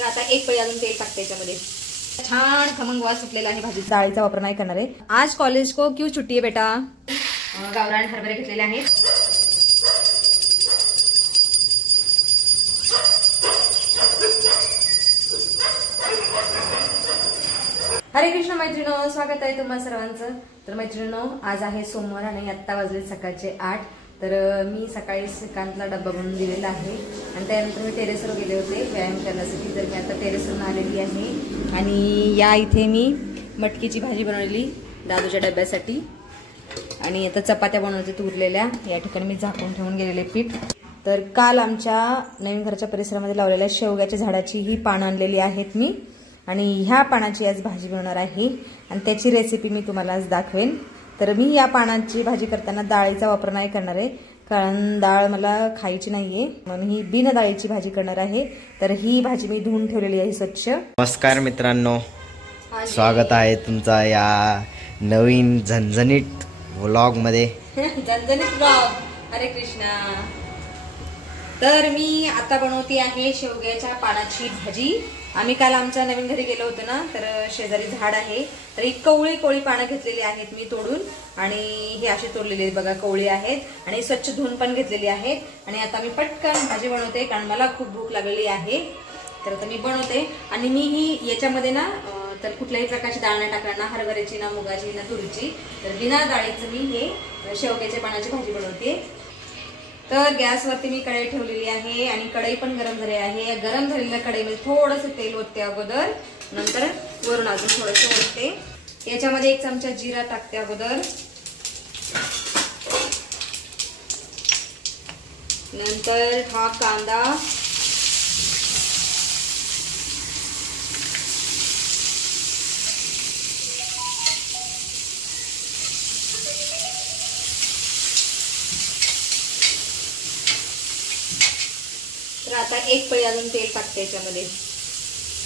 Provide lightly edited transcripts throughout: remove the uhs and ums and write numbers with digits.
तर आता एक पळी अजून तेल टाकते याच्यामध्ये। छान खमंग वास सुटलेला आहे भाजी। डाळीचा वापर नाही करणार आहे आज। कॉलेज को क्यों छुट्टी है बेटा? गावरान हरभरे घेतलेले आहेत। हरे कृष्ण मैत्रिणो, स्वागत आहे तुम्हा सर्वांचं। तर मैत्रिणो, आज आहे सोमवार आणि आत्ता वाजले सकाळचे 8। तर मी सकाळी श्रीकांतला डब्बा बनवून दिलेला आहे आणि त्यानंतर मी टेरेसवर गेले होते व्यायाम करण्यासाठी। तर मी आता टेरेसवरून आलेली आहे आणि या इथे मी मटकीची भाजी बनवलेली दादूच्या डब्यासाठी आणि आता चपात्या बनवते उरलेल्या। या ठिकाणी मी झाकून ठेवून गेलेले पीठ। तर काल आमच्या नवीन घराच्या परिसरामध्ये लावलेल्या शेवग्याच्या झाडाची ही पानं आणलेली आहेत मी आणि ह्या पानाची आज भाजी बनवणार आहे आणि त्याची रेसिपी मी तुम्हाला आज दाखवेन। तर मी या पानाची भाजी करताना डाळीचा वापर नाही करणार आहे कारण डाळ मला खायची नाहीये, म्हणून ही बिन डाळीची भाजी करणार आहे। तर ही भाजी मी धुवून ठेवलेली आहे स्वच्छ। नमस्कार मित्रांनो, स्वागत आहे तुमचा या नवीन झणझणीत व्लॉग मध्ये। झणझणीत व्लॉग, हरे कृष्णा। तर मी आता बनवते आहे शेवग्याच्या पानाची भाजी। आम्ही काल आमच्या नवीन घरी गेलो होतो ना, तर शेजारी झाड आहे, तर ही कवळी कवळी पानं घेतलेली आहेत मी तोडून आणि हे अशी तोडलेली आहेत बघा, कवळी आहेत आणि स्वच्छ धुवून पण घेतलेली आहेत। आणि आता मी पटकन भाजी बनवते कारण मला खूप भूक लागलेली आहे। तर आता मी बनवते आणि मी ही याच्यामध्ये ना तर कुठल्याही प्रकारची डाळ नाही टाकणार, ना हरभऱ्याची, ना मुगाची, ना तुरीची। तर बिना डाळीचं मी हे शेवग्याच्या पानाची भाजी बनवते। तर गॅसवरती मी कढई ठेवलेली आहे आणि कढई पण गरम झाली आहे। गरम झालेल्या कढईमध्ये थोडंसं तेल ओतते अगोदर, नंतर वरून अजून थोडंसं ओतते। याच्यामध्ये 1 चमचा जिरा टाकते अगोदर, नंतर हा कांदा, तर आता 1 पळी अजून तेल टाकते याच्यामध्ये।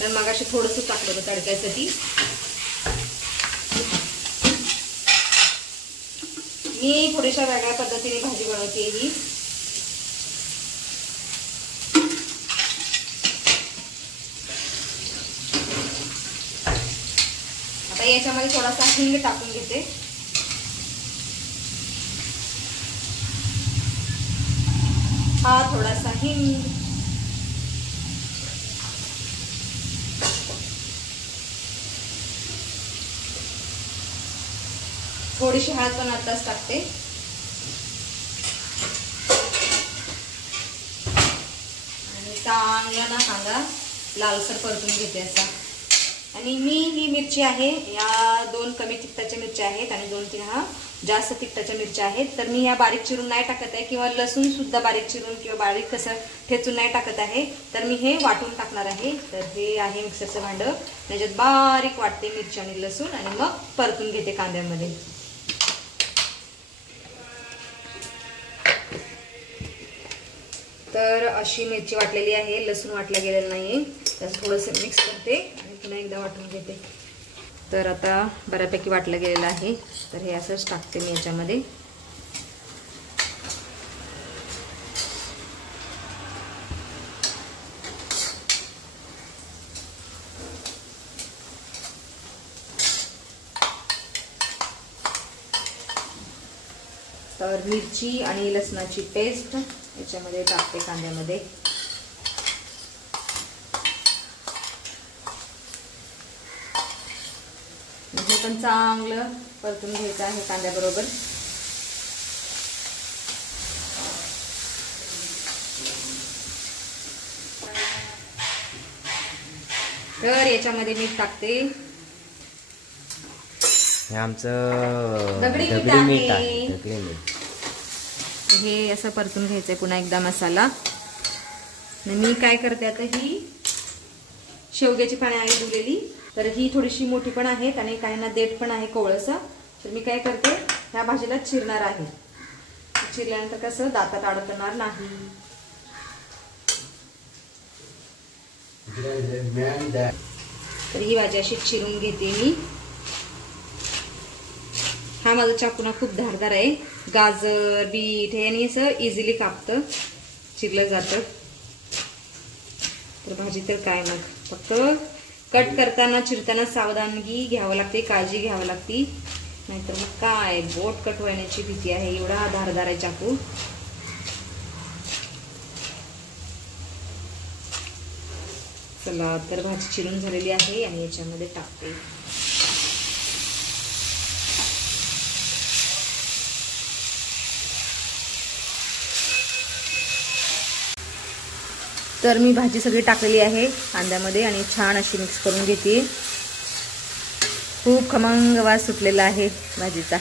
तर मगाशी थोडंसं टाकलं होतं तडक्यासाठी। मी थोड्याशा वेगळ्या पद्धतीने भाजी बनवते ही। आता याच्यामध्ये थोडासा हिंग टाकून घेते। हा थोडासा हिंग, थोडीशी हळद पण आताच टाकते आणि चांगला ना कांदा लालसर परतून घेते असा। आणि मी ही मिरची आहे, या 2 कमी तिखटाच्या मिरच्या आहेत आणि 2-3 हा जास्त तिखटाच्या मिरच्या आहेत। तर मी या बारीक चिरून नाही टाकत आहे किंवा लसूण सुद्धा बारीक चिरून किंवा बारीक कसं ठेचून नाही टाकत आहे, तर मी हे वाटून टाकणार आहे। तर हे आहे मिक्सरचं भांडं, त्याच्यात बारीक वाटते मिरची आणि लसूण आणि मग परतून घेते कांद्यामध्ये। तर अशी मिरची वाटलेली आहे, लसूण वाटला गेलेला नाही, त्याचं थोडंसं मिक्स करते आणि पुन्हा एकदा वाटून घेते। तर आता बऱ्यापैकी वाटलं गेलेलं आहे, तर हे असंच टाकते मी याच्यामध्ये। तर मिरची आणि लसणाची पेस्ट याच्यामध्ये टाकते कांद्यामध्ये। हे पण चांगलं परतून घ्यायचं आहे कांद्याबरोबर। तर याच्यामध्ये मीठ टाकते, आमचं दगडी मीठ आहे। हे असं परतून घ्यायचंय पुन्हा एकदा मसाला। मी काय करते आता, ही शेवग्याची पाने आहे धुवलेली, तर ही थोडीशी मोठी पण आहेत आणि काहींना देठ पण आहे कोवळसा। तर मी काय करते, ह्या भाजीला चिरणार आहे। चिरल्यानंतर कसं दातात अडकणार नाही। तर ही भाजी अशी चिरून घेते मी। हा माझा चाकू ना खूप धारदार आहे। गाजर, बीट हे आणि असं इझिली कापतं, चिरलं जातं। तर भाजी तर काय मग फक्त कट करताना चिरताना सावधानगी घ्यावं लागते, काळजी घ्यावं लागते, नाहीतर मग काय बोट कट होण्याची भीती आहे. एवढा धारदार आहे चाकू. चला तर भाजी चिरून झालेली आहे आणि याच्यामध्ये टाकते. तर मी भाजी सगळी टाकलेली आहे कांद्यामध्ये आणि छान अशी मिक्स करून घेते. खूप खमंग वास सुटलेला आहे भाजीचा.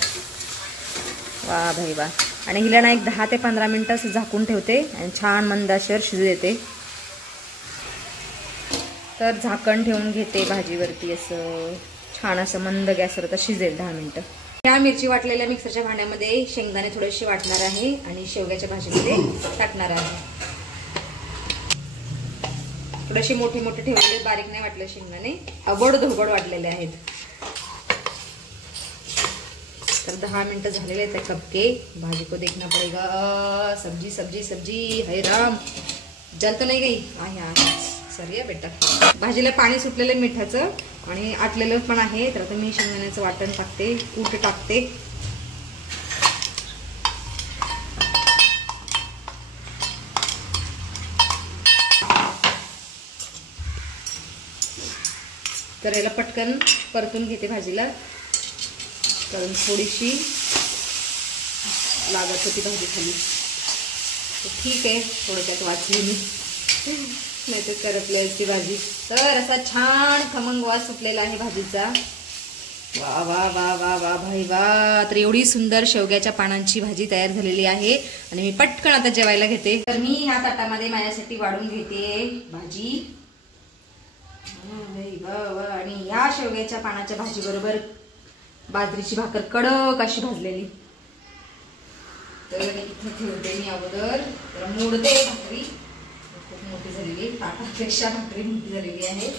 वा भाई वा. आणि हिला ना एक 10 ते 15 मिनिटं असं झाकून ठेवते आणि छान मंद आचेवर शिजू देते. तर झाकण ठेवून घेते भाजीवरती, असं छान असं मंद गॅसवर आता शिजेल 10 मिनिटं. या मिरची वाटलेल्या मिक्सरच्या भांड्यामध्ये शेंगदाणे थोडेसे वाटणार आहे आणि शेवग्याच्या भाजीमध्ये टाकणार आहे. थोडेसे मोठे मोठे ठेवलेले, बारीक नाही वाटले शेंगदाणे, अबड धोबड वाटलेले आहेत. तर 10 मिनिटं झालेले आहेत. कब के भाजी को देखना पड़ेगा. सब्जी सब्जी सब्जी, हाय राम, जल तो नाही गई. आहे सॉरी बेटा. भाजीला पाणी सुटलेलं मिठाचं आणि आटलेलं पण आहे. तर आता मी शेंगदाण्याचं वाटण टाकते, कूट टाकते. तर याला पटकन परतून घेते भाजीला, कारण थोडीशी लागत होती भाजी खाली. ठीक आहे, थोडक्यात वाचली मी, नाही तर करपली असती भाजी. तर असा छान खमंग वास सुटलेला आहे भाजीचा. वा वा वा वा वा भाई वा. तर एवढी सुंदर शेवग्याच्या पानांची भाजी तयार झालेली आहे आणि मी पटकन आता जेवायला घेते. तर मी ह्या ताटामध्ये माझ्यासाठी वाढून घेते भाजी. आणि या शेवग्याच्या पानाच्या भाजी बरोबर बाजरीची भाकर कडक अशी भाजलेली. तर इथे ठेवते मी अगोदर. तर मोडते भाकरी, खूप मोठी झालेली, ताटापेक्षा भाकरी मोठी झालेली आहे.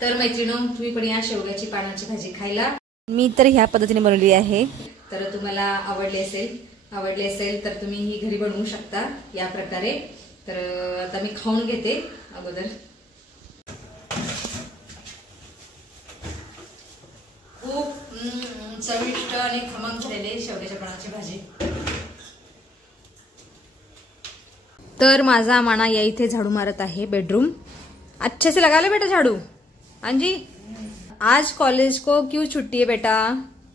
तर मैत्रिणो, तुम्ही पण या शेवग्याची पानाची भाजी खायला. मी तर ह्या पद्धतीने बनवली आहे. तर तुम्हाला आवडली असेल तर तुम्ही ही घरी बनवू शकता या प्रकारे. तर आता मी खाऊन घेते अगोदर. खूप चविष्ट आणि खमंग झालेले शेवग्याच्या पानाची भाजी. तर माझा माना या इथे झाडू मारत आहे बेडरूम. अच्छे से लगा ले बेटा झाड़ू. अंजी, आज कॉलेज को क्यों छुट्टी है बेटा?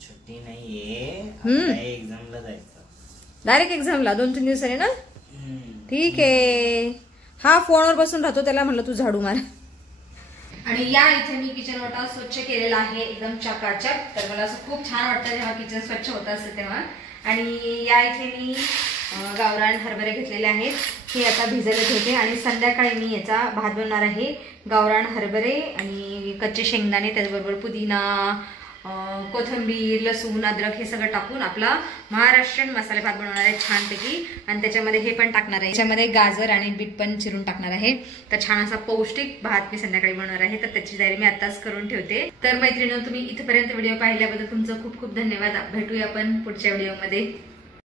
छुट्टी नाही आहे, एक्झामला जायचं. डायरेक्ट एक्झामला 2-3 दिवसांनी ना. ठीक आहे. हा फोनवर बसून राहतो, त्याला म्हणलं तू झाडू मार. आणि या इथे मी किचन वाटा स्वच्छ केलेला आहे एकदम चकाचक. तर मला असं खूप छान वाटतं जेव्हा किचन स्वच्छ होत असतं तेव्हा. आणि या इथे मी गावरान हरभरे घेतलेले आहेत, हे आता भिजायला ठेवते. आणि संध्याकाळी मी याचा भात बनवणार आहे. गावरान हरभरे आणि कच्चे शेंगदाणे, त्याचबरोबर पुदिना, कोथिंबीर, लसूण, अद्रक हे सगळं टाकून आपला महाराष्ट्रीयन मसाले भात बनवणार आहे छानपैकी. आणि त्याच्यामध्ये हे पण टाकणार आहे, त्याच्यामध्ये गाजर आणि बीट पण चिरून टाकणार आहे. तर छान असा पौष्टिक भात मी संध्याकाळी बनवणार आहे. तर त्याची तयारी मी आताच करून ठेवते. तर मैत्रिणी, तुम्ही इथपर्यंत व्हिडिओ पाहिल्याबद्दल तुमचं खूप खूप धन्यवाद. भेटूया आपण पुढच्या व्हिडिओमध्ये.